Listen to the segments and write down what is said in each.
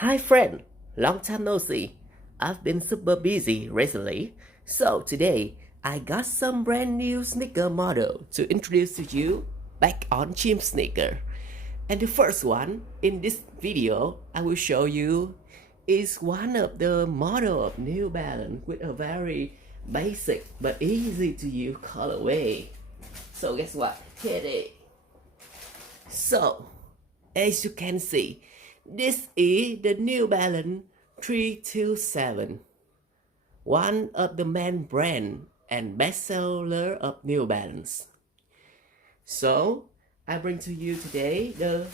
Hi friend, long time no see. I've been super busy recently, so today I got some brand new sneaker model to introduce to you back on Chim sneaker. And the first one in this video I will show you is one of the model of New Balance with a very basic but easy to use colorway. So guess what? Here it is. So as you can see, this is the New Balance 327, one of the main brand and bestseller of New Balance. So I bring to you today the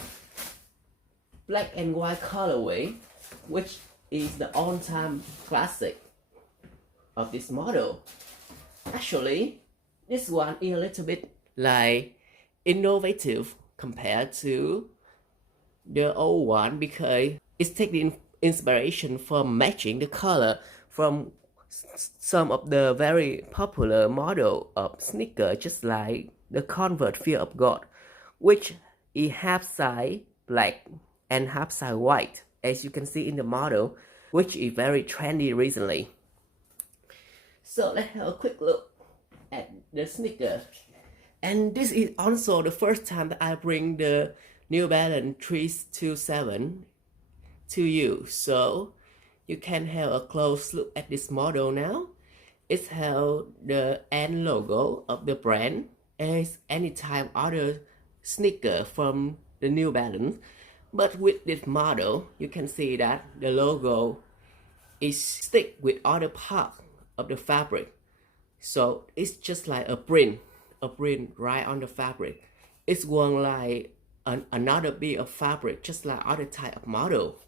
black and white colorway, which is the all-time classic of this model. Actually, this one is a little bit like innovative compared to the old one because it's taking inspiration from matching the color from some of the very popular model of sneaker, just like the Converse Fear of God, which is half side black and half side white, as you can see in the model, which is very trendy recently. So let's have a quick look at the sneaker. And this is also the first time that I bring the New Balance 327 to you, so you can have a close look at this model now. It has the N logo of the brand as anytime other sneaker from the New Balance, but with this model you can see that the logo is stick with other part of the fabric, so it's just like a print right on the fabric. It's worn like another bit of fabric, just like other type of model.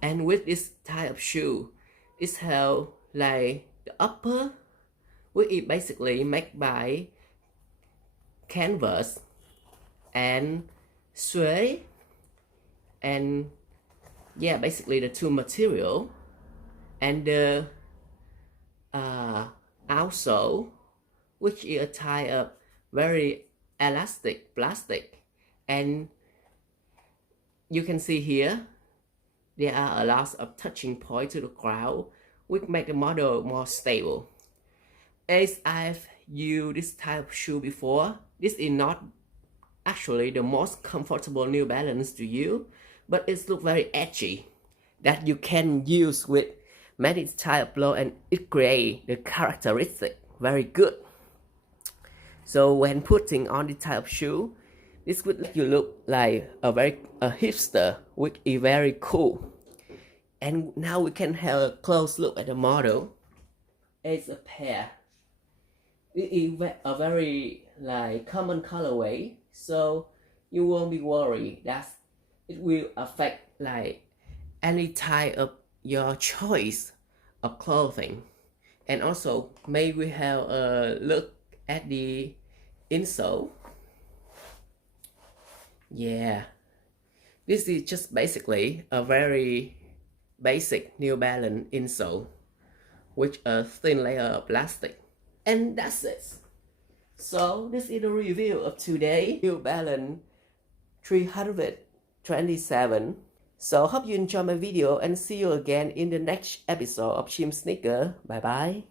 And with this type of shoe, it has like the upper, which is basically made by canvas and suede, and yeah, basically the two material, and the outsole, which is a type of very elastic plastic. And you can see here there are a lot of touching points to the ground, which make the model more stable. As I've used this type of shoe before, this is not actually the most comfortable New Balance to you, but it looks very edgy that you can use with many type of clothes, and it creates the characteristic very good. So when putting on this type of shoe, this would let you look like a hipster, which is very cool. And now we can have a close look at the model. It's a pair. It is a very like common colorway, so you won't be worried that it will affect like any type of your choice of clothing. And also maybe we have a look at the insole. Yeah, this is just basically a very basic New Balance insole with a thin layer of plastic, and that's it. So this is the review of today, New Balance 327. So hope you enjoy my video, and see you again in the next episode of Chim Sneaker. Bye bye.